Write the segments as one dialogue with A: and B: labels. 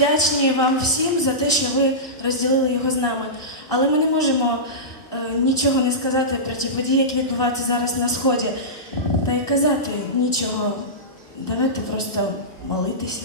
A: вдячні вам всім за те, що ви розділили його з нами. Але ми не можемо е, нічого не сказати про ті події, які відбуваються зараз на сході. Та й казати нічого. Давайте просто молитися.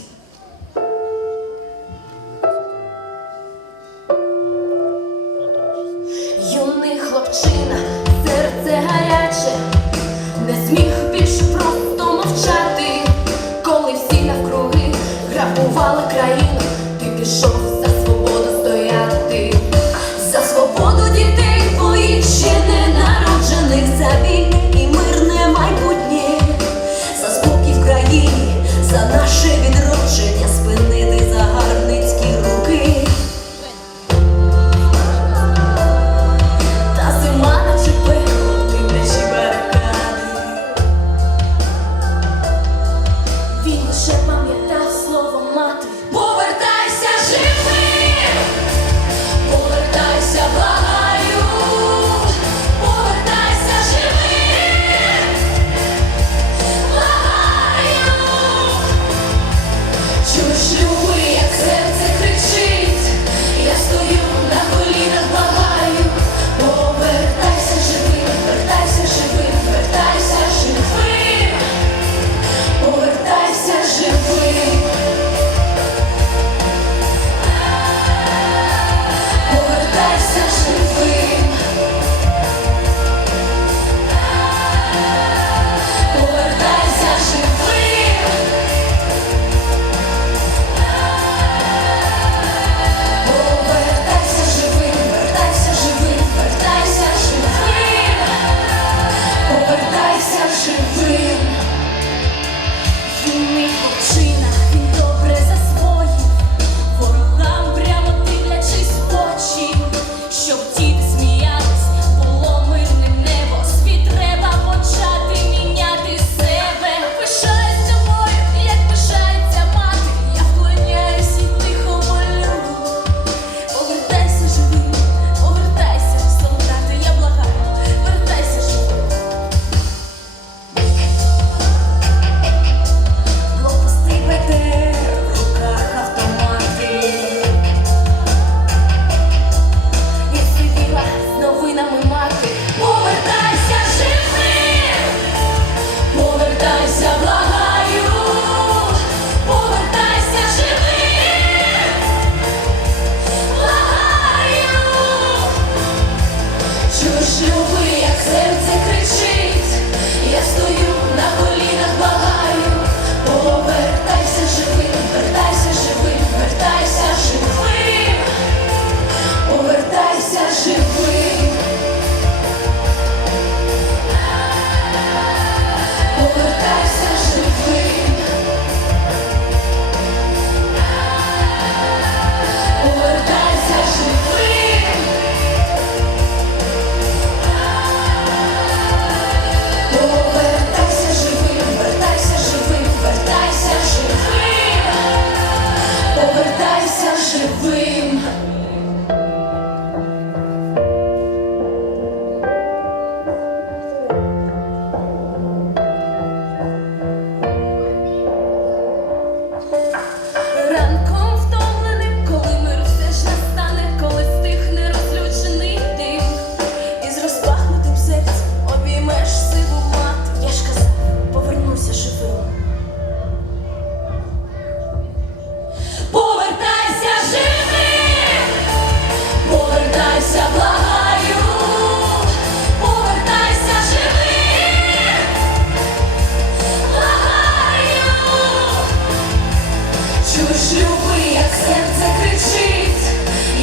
B: люби, як серце кричить,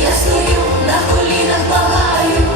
B: я стою на колінах, благаю.